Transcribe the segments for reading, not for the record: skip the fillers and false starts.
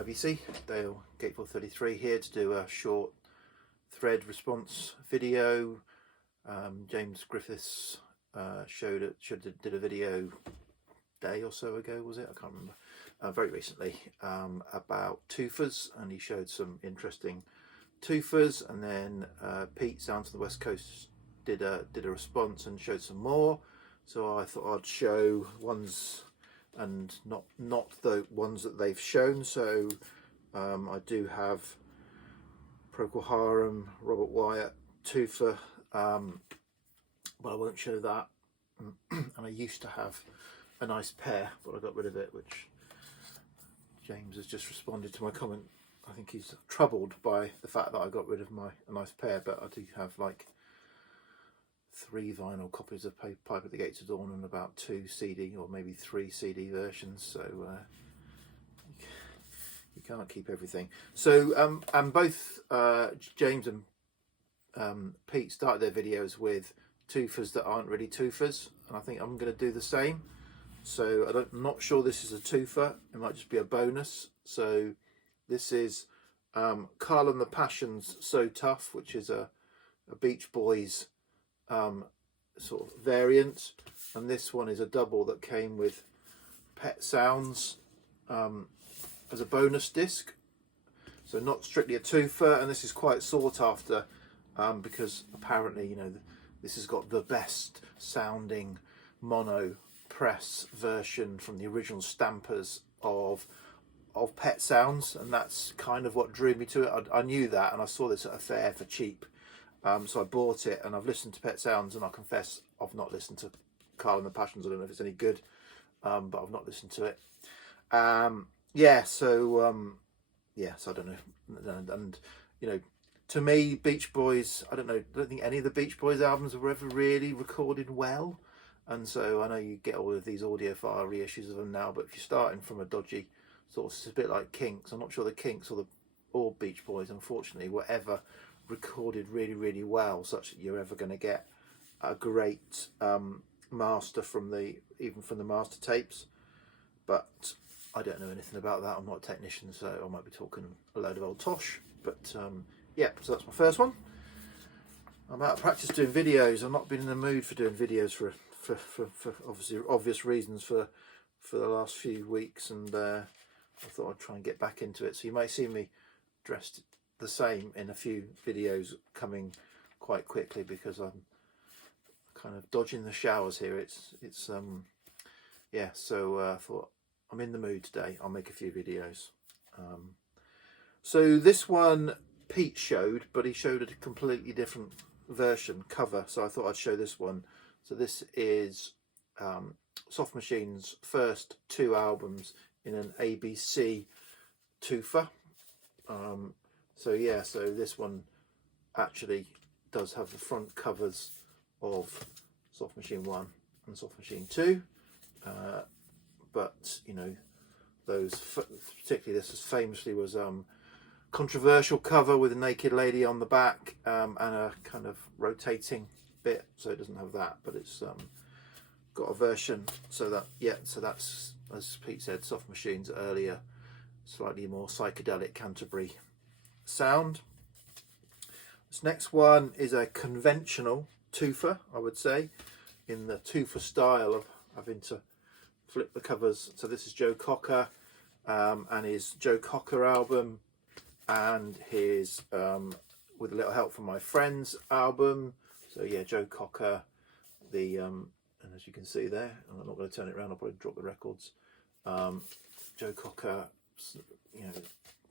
IBC, Dale Gateful 33 here to do a short thread response video. James Griffiths did a video day or so ago, was it? I can't remember. Very recently, about Twofers, and he showed some interesting Twofers, and then Pete down to the West Coast did a response and showed some more. So I thought I'd show ones and not the ones that they've shown. So I do have Procol Harum, Robert Wyatt, Twofer, but I won't show that. And I used to have a nice pair, but I got rid of it, which James has just responded to my comment. I think he's troubled by the fact that I got rid of a nice pair, but I do have like 3 vinyl copies of Pipe at the Gates of Dawn and about 2 CD or maybe 3 CD versions, so you can't keep everything. So and both James and Pete started their videos with Twofers that aren't really Twofers, and I think I'm going to do the same. So I'm not sure this is a twofer, it might just be a bonus. So this is Carl and the Passions So Tough, which is a Beach Boys sort of variant, and this one is a double that came with Pet Sounds as a bonus disc, so not strictly a twofer. And this is quite sought after because apparently, you know, this has got the best sounding mono press version from the original stampers of Pet Sounds, and that's kind of what drew me to it. I knew that, and I saw this at a fair for cheap. So I bought it, and I've listened to Pet Sounds, and I confess I've not listened to Carl and the Passions. I don't know if it's any good, but I've not listened to it. So I don't know. And you know, to me, Beach Boys, I don't think any of the Beach Boys albums were ever really recorded well. And so I know you get all of these audiophile reissues of them now, but if you're starting from a dodgy sort of, it's a bit like Kinks. I'm not sure the Kinks or Beach Boys, unfortunately, were ever recorded really well, such that you're ever going to get a great master from the master tapes. But I don't know anything about that. I'm not a technician, so I might be talking a load of old tosh. But yeah, so that's my first one. I'm out of practice doing videos. I've not been in the mood for doing videos for obviously obvious reasons for the last few weeks, and I thought I'd try and get back into it. So you may see me dressed the same in a few videos coming quite quickly, because I'm kind of dodging the showers here. So I thought I'm in the mood today, I'll make a few videos. So this one Pete showed, but he showed a completely different version cover, so I thought I'd show this one. So this is Soft Machine's first 2 albums in an ABC twofer. So this one actually does have the front covers of Soft Machine 1 and Soft Machine 2, but you know, those, particularly this famously was controversial cover with a naked lady on the back and a kind of rotating bit, so it doesn't have that, but it's got a version. So that's, as Pete said, Soft Machine's earlier, slightly more psychedelic Canterbury sound. This next one is a conventional twofer, I would say, in the twofer style of having to flip the covers. So this is Joe Cocker and his Joe Cocker album, and his With a Little Help from My Friends album. So yeah, Joe Cocker, and as you can see there, I'm not going to turn it around, I'll probably drop the records. Joe Cocker, you know,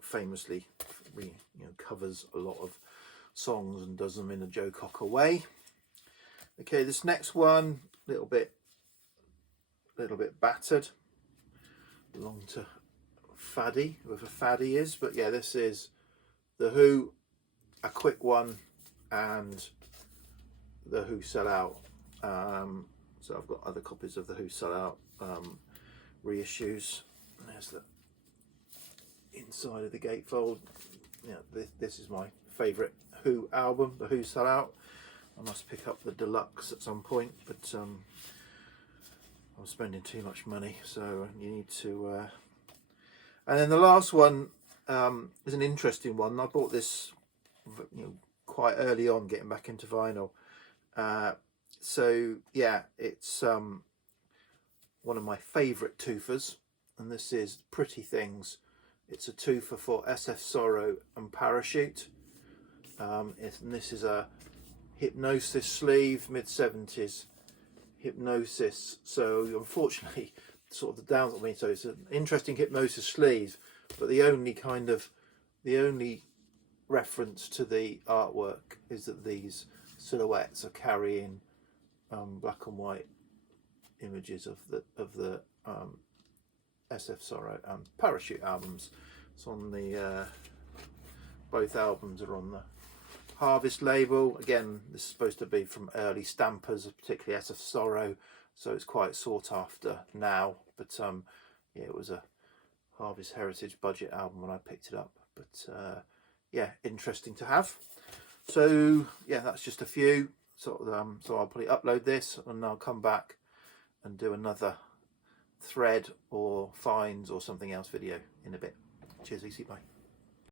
famously covers a lot of songs and does them in a Joe Cocker way. Okay, this next one, a little bit battered, belong to Faddy, whoever Faddy is, but yeah, this is The Who, A Quick One, and The Who Sell Out. So I've got other copies of The Who Sell Out reissues. There's the inside of the gatefold. Yeah, this is my favourite Who album, The Who Sell Out. I must pick up the deluxe at some point, but I'm spending too much money, so you need to. And then the last one is an interesting one. I bought this, you know, quite early on, getting back into vinyl. So yeah, it's one of my favourite Twofers, and this is Pretty Things. It's a twofer for SF Sorrow and Parachute. And this is a Hypnosis sleeve, mid-70s Hypnosis. So unfortunately, sort of the downside, I mean, so it's an interesting Hypnosis sleeve, but the only reference to the artwork is that these silhouettes are carrying black and white images of the SF Sorrow and Parachute albums. It's on the both albums are on the Harvest label. Again, this is supposed to be from early stampers, particularly SF Sorrow, so it's quite sought after now. But yeah, it was a Harvest Heritage budget album when I picked it up. But yeah, interesting to have. So yeah, that's just a few. So I'll probably upload this and I'll come back and do another thread or finds or something else video in a bit. Cheers, EC, bye.